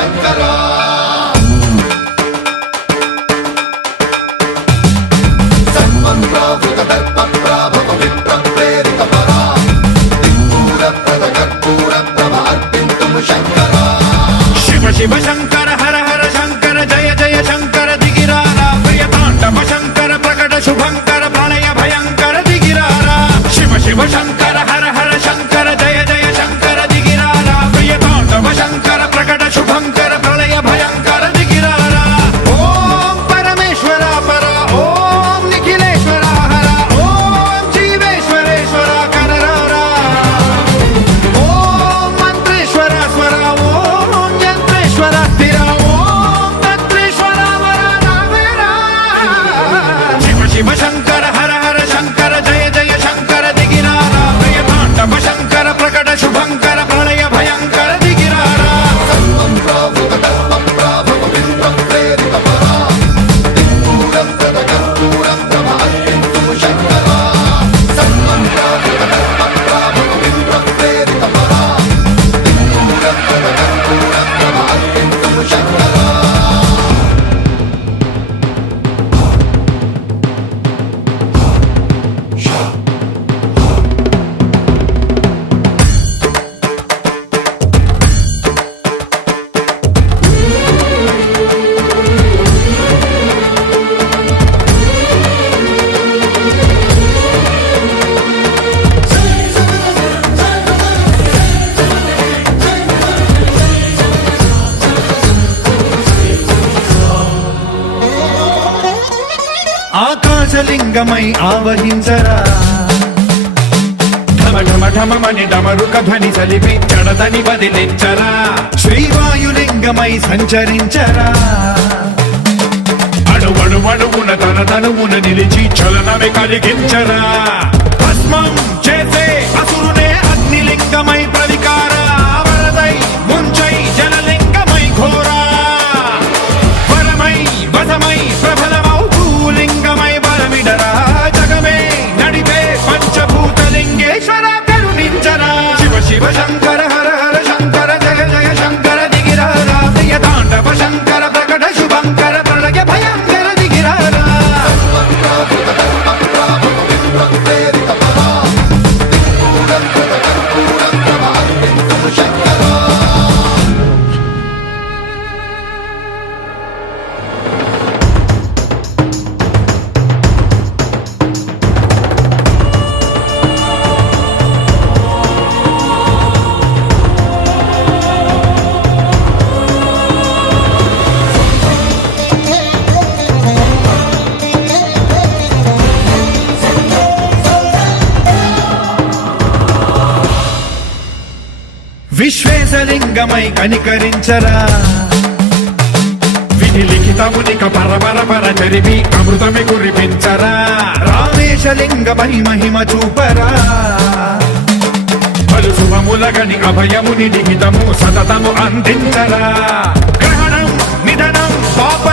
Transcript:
శంకరా సన్మంత్రావృత దర్ప ప్రాభవ విప్ర ప్రేరిత పరా దిక్పూర ప్రద కర్పూర ప్రభ అర్పింతుము శంకరా శివ శివ శంకర హర హర శంకర జయ జయ శంకర దిగిరారా ప్రియ తాండవ శంకర ప్రకట శుభంకర ప్రళయ భయంకర దిగిరారా శివ శివ శంకర హర హర శంకర జయ జయ శంకర దిగిరారా ప్రియ తాండవ శంకర ప్రకట శుభంకర ప్రళయ భయంకర దిగిరారా ఓం పరమేశ్వర పర ఓం నిఖిలేశ్వర హర ఓం జీవేశ్వరేశ్వర కరరారా ఓం మంత్రేశ్వర స్వర ఓం యంత్రేశ్వర స్థిర ఓం తంత్రేశ్వర వర నావేరా శివ శివ శంకర హర హర శంకర జయ జయ శంకర దిగిరారా ప్రియ తాండవ శంకర ప్రకట శుభంకర ప్రళయ భయంకర దిగిరారా సన్మంత్రావృత దర్ప ప్రాభవ విప్ర ప్రేరిత పరా దిక్పూర ప్రద కర్పూర ప్రభ అర్పింతుము శంకరా సన్మంత్రావృత దర్ప ప్రాభవ విప్ర ప్రేరిత పరా దిక్పూర ప్రద కర్పూర ప్రభ అర్పింతుము శంకరా ఆకాశలింగమై ఆవహించరా ఢమ ఢమ ఢమమని డమరుక ధ్వని సలిపి జడదని బదిలించరా శ్రీవాయులింగమై సంచరించరా అణువణువున తన తనువున నిలిచి చలనమే కలిగించరా భస్మం చేసే అసురునే అగ్నిలింగమై ప్రవికార వరదై ముంచై జలలింగమై ఘోరా వరమై వసమై ప్రబలమౌ భూలింగమై బలమిడరా జగమే నడిపే పంచభూతలింగేశ్వర కరుణించరా శివ శివ శంకర హర హర శంకర జయ జయ శంకర దిగిరారా ప్రియ తాండవ శంకర ప్రకట శుభంకర ప్రళయ భయంకర దిగిరారా సన్మంత్రావృత దర్ప ప్రాభవ విప్ర ప్రేరిత పరా దిక్పూర ప్రద కర్పూర ప్రభ అర్పింతుము శంకరా విశ్వేశలింగమై కనికరించరా విధి లిఖితమునిక పరపర పర చరివి అమృతమి కురిపించరా రామేశలింగమై మహిమ చూపరా పలు శుభములగని అభయముని లిఖితము సతతము అందించరా గ్రహణం నిధనం పాప